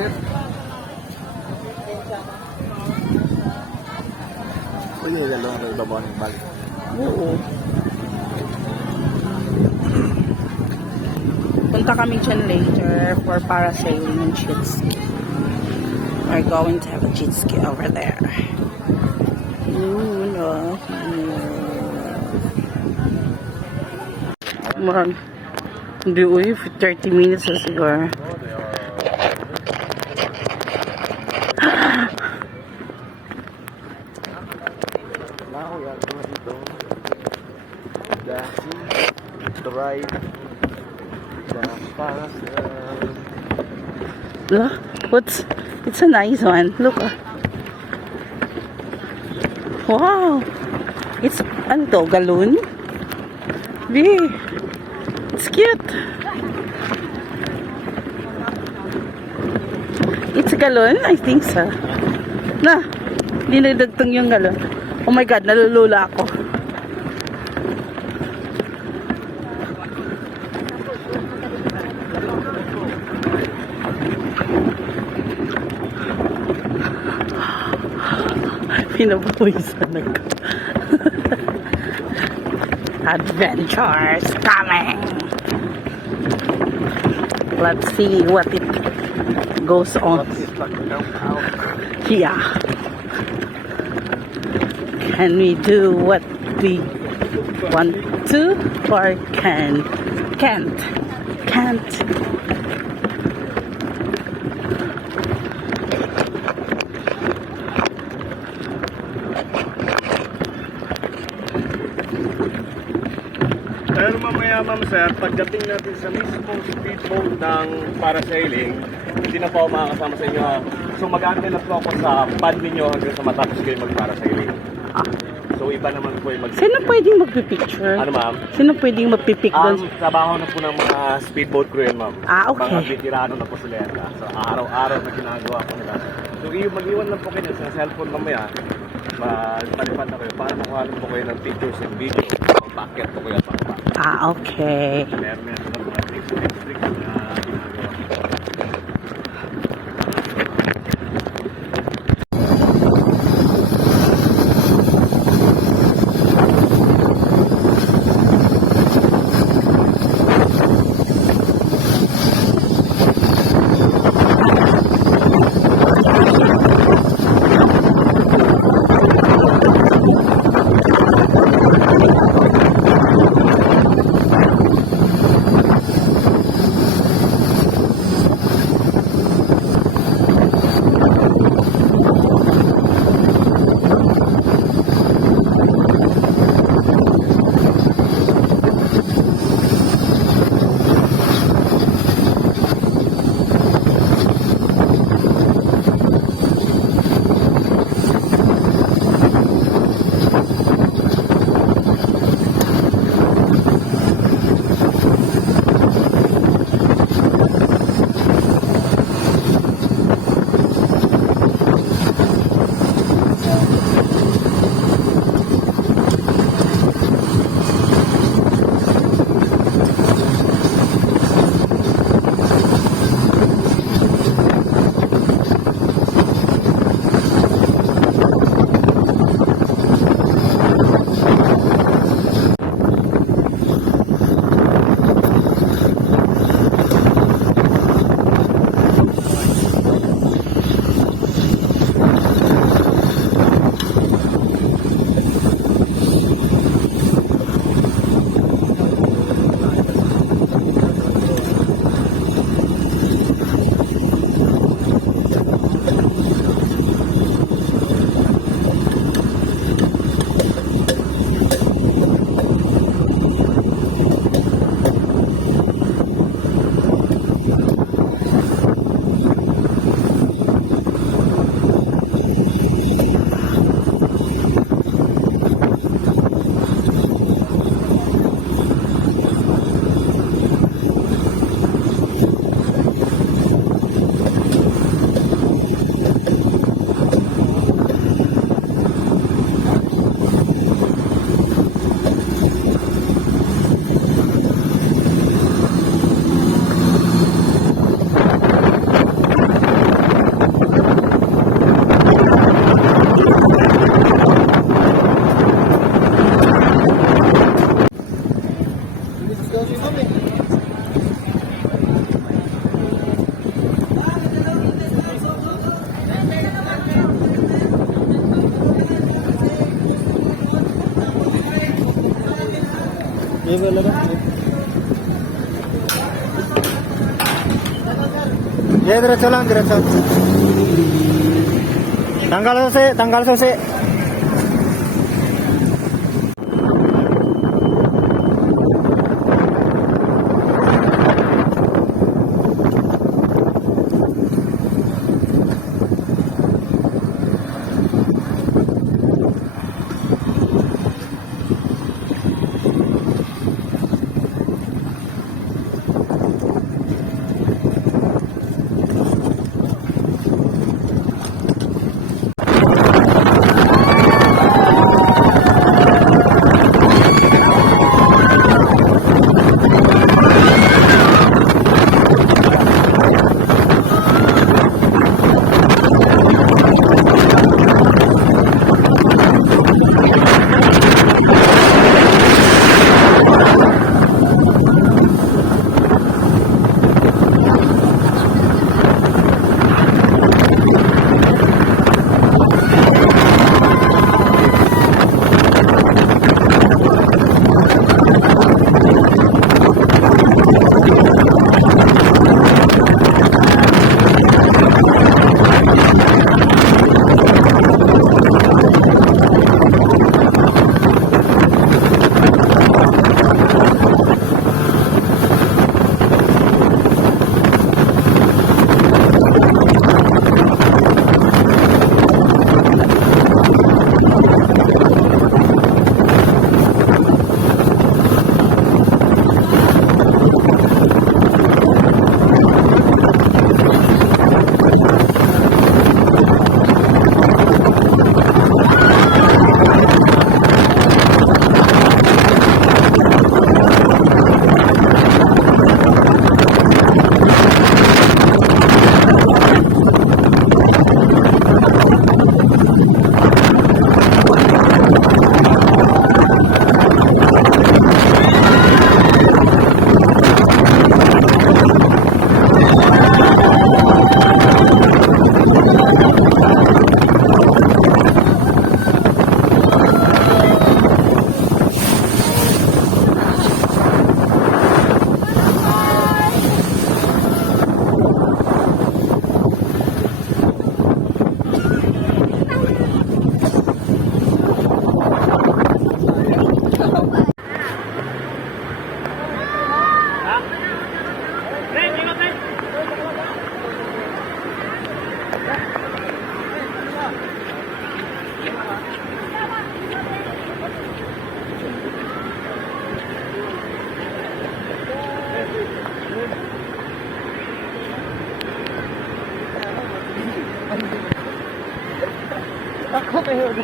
set. Uy, lalong ang ibabaw ng balik. Oo. Punta kami dyan later for parasailing and jet ski. We're going to have a jet ski over there. Ooh, no. Mahal. Hindi, uy, 30 minutes na siguro. Now we are going to the ride the parasailing. Look, it's a nice one. Look. Wow. It's, ano to, galloon? It's cute. It's a galloon? I think so. Na, dinadagtong yung galloon. Oh my God, nalulula ako. Pinapawisan ako. Adventures coming. Let's see what it goes on. Yeah. Can we do what we want to or can't? Pero mamaya ma'am sir, pagdating natin sa mismong speedboat ng parasailing, hindi na po ako makakasama sa inyo ha. So mag-antay na po ako sa pad ninyo hanggang sa matapos kayo mag-parasailing. So iba naman po yung Sino pwedeng magpipicture? Ano ma'am? Sino pwedeng magpipic doon? Trabaho na po ng mga speedboat crew yan ma'am. Okay. Mga veterano na po sila yan. So araw-araw na ginagawa ko nila. So mag-iwan lang po kayo sa cellphone mamaya. Palipad na kayo para makuha lang po kayo ng pictures and video. Packet po kayo pa. Okay. Meron na sila mga tricks na ginagawa. Ya, diretso lang, diretso. Tanggal susi, tanggal susi. Ako tayo na.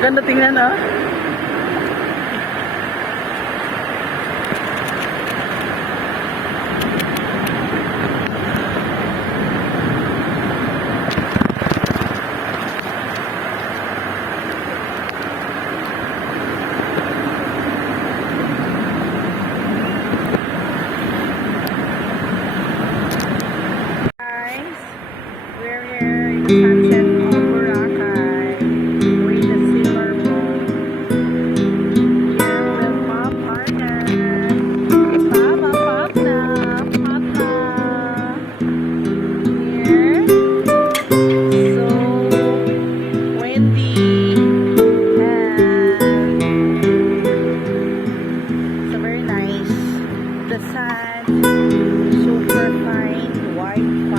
Ganda tingnan ah. Guys, we're here in sunset of Boracay with the silver moon. Here with my partner, Papa, Papa. Here, so windy and so very nice. The sun, super fine, white.